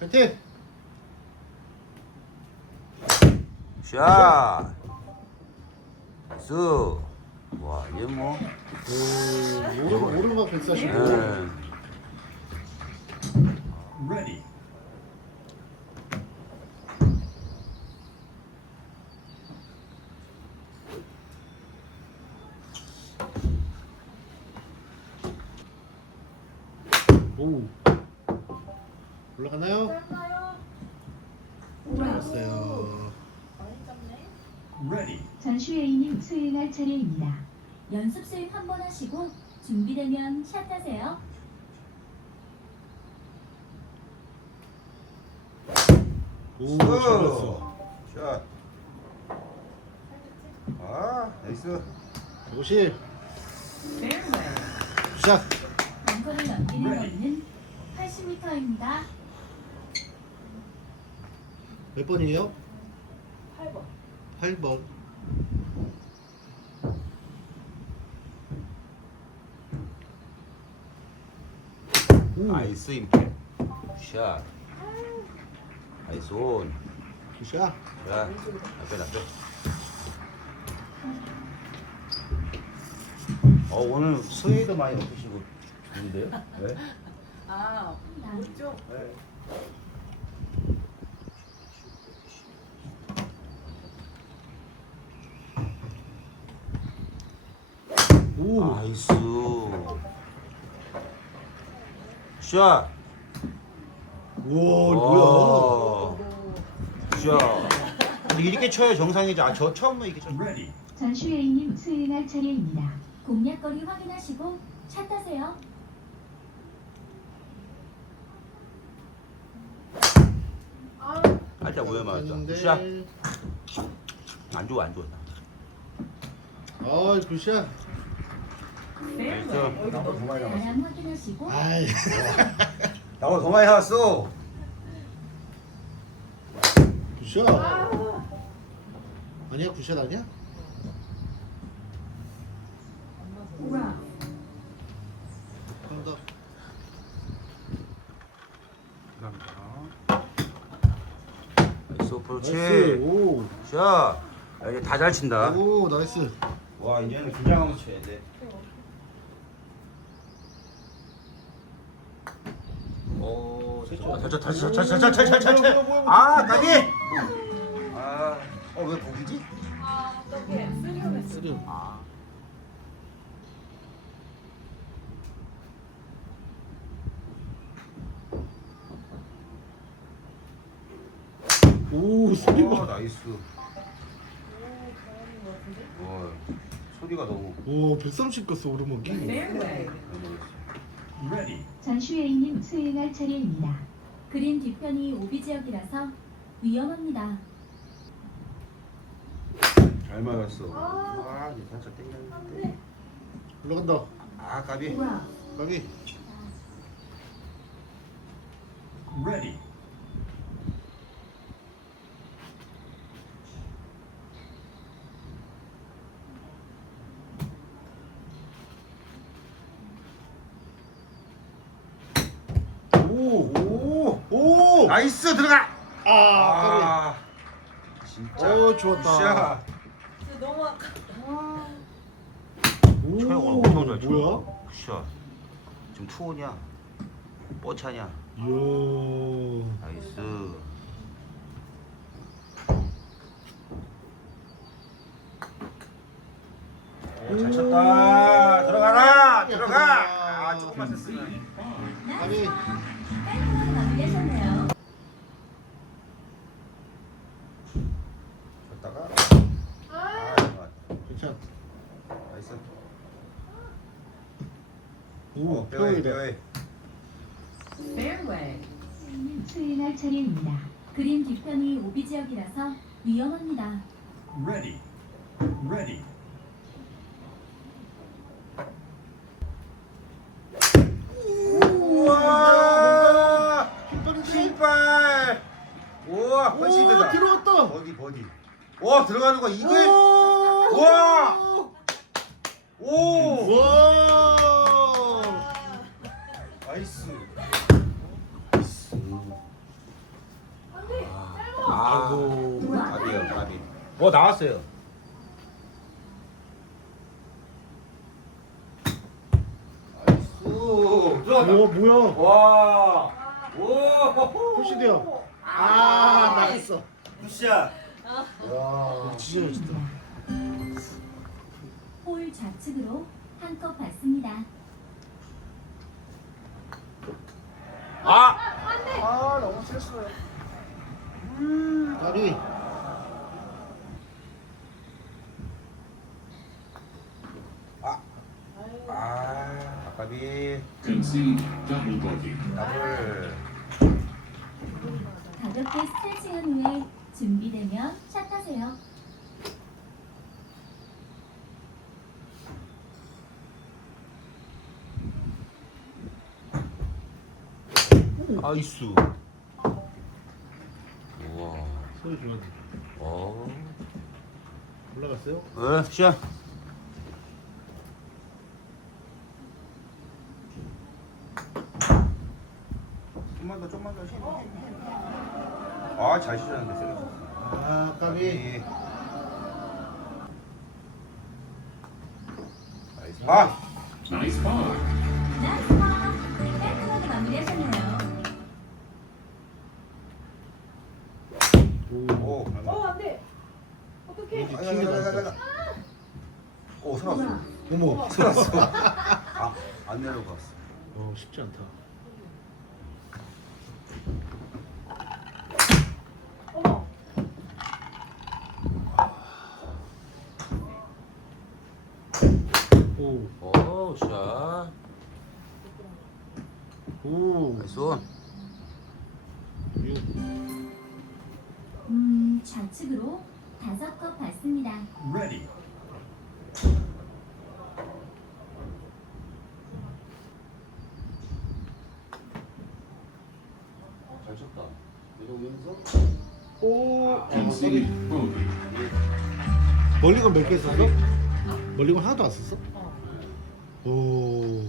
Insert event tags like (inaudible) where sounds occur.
파이팅! 샷. 수. 와, 얘 뭐. 오, 오르막, 오르막 145. 예. Ready. 오. 올라가나요? 올라갔어요. Ready. 전슈에이님 수행할 차례입니다. 연습 스윙 한 번 하시고 준비되면 샷 하세요. 오, 잘했어. 수. 샷. 아, 나이스. 50. 샷. 벙커를 넘기는 거리는 80m입니다. 몇 번이에요? 8번. 8번. 나이스 임팩. 샷. 나이스 온. 샷. 자, 앞에 앞에. 어 오늘 스웨이도 많이 없으시고 좋은데요? 네? 아, 이쪽. 오. 나이스. 샷. 우와, 뭐야. 와. 샷. 근데 이렇게 쳐야 정상이지. 아, 저 처음 이렇게 쳐. Ready. 전슈에이님 수행할 차례입니다. 공략 거리 확인하시고 샷하세요. 아, 살짝 오해 맞았다. 맞았는데. 샷. 안 좋아, 안 좋아. 아, 굿샷. 나이스. 바람 확인하시고 아이. 나보다 더 많이 나왔어. 굿샷. 아, 아니야, 굿샷 아니야? 하나 더. 나이스. 오. 샷. 야, 이제 다 잘 친다. 오, 나이스. 와, 이제는 긴장하면서 쳐야 돼. 오, 잘잘잘잘잘잘잘잘잘 아, 까비. 아, 어, 왜 거기지? 아, 어떡해. 쓰리온 했어. 쓰리. 아. 오, 오, 소리가. 나이스. 것 같은데? 와, 소리가 너무. 오, 130 갔어, 오르막이. 네. Ready. 전슈에이님 수행할 차례입니다. 그린 뒤편이 오비 지역이라서 위험합니다. 잘 맞았어. 아. 아, 이제 살짝 안 땡겼는데. 돼. 올라간다. 아, 까비. 가기. Ready. 오, 오, 오. 나이스 들어가. 아, 아. 진짜. 오, 좋았다. 샷. 진짜 너무 아깝다. 오, 최영 엄청 잘 쳐. 뭐야? 샷. 지금 투혼이야. 뽀차냐. 이야. 나이스. 오, 잘 쳤다. 아. 아, 아, 좋았다. 괜찮아. 나이스. 오, 페어웨이다. 페어웨이. 수행님 수행할 차례입니다. 그린 뒤편이 오비 지역이라서 위험합니다. Ready. 어디? 와 들어가는 거 이글. 와. 오. 와. 나이스. 아이고. 밥이요 밥이. 어 나왔어요. 나이스. 들어갔다. 뭐야? 와. 아, 오. 푸시드요. 아, 나이스. 굿샷. 야, 진짜 멋있다. 홀 좌측으로 한컵 받습니다. 아. 아, 너무 실수해. 다리. 아, 아까비. Concede double bogey. 더블. 가볍게 스트레칭한 후에 준비되면 샷하세요. 아이스. 우와. 소리 좋았네. 어. 올라갔어요? 어, 샷. 좀만 더, 좀만 더. 아, 잘 치셨는데, 쳤어. 아, 까비. 아! Nice par. 나이스 파! 깔끔하게 마무리하셨네요. 오. 어, 안 돼. 어떡해. 이제 튕겨 나왔다. 오, 살았어. 어머. 살았어. (laughs) 아, 안 내려갔어. 어, 쉽지 않다. 어머. 오, 오, 샷. 오. 나이스. 유. 음, 좌측으로 다섯 컵 받습니다. Ready. 잘 쳤다. 내려오면서. 오. 아, bogey. 멀리건 몇 개 썼어? 멀리건 하나도 안 썼어? 오.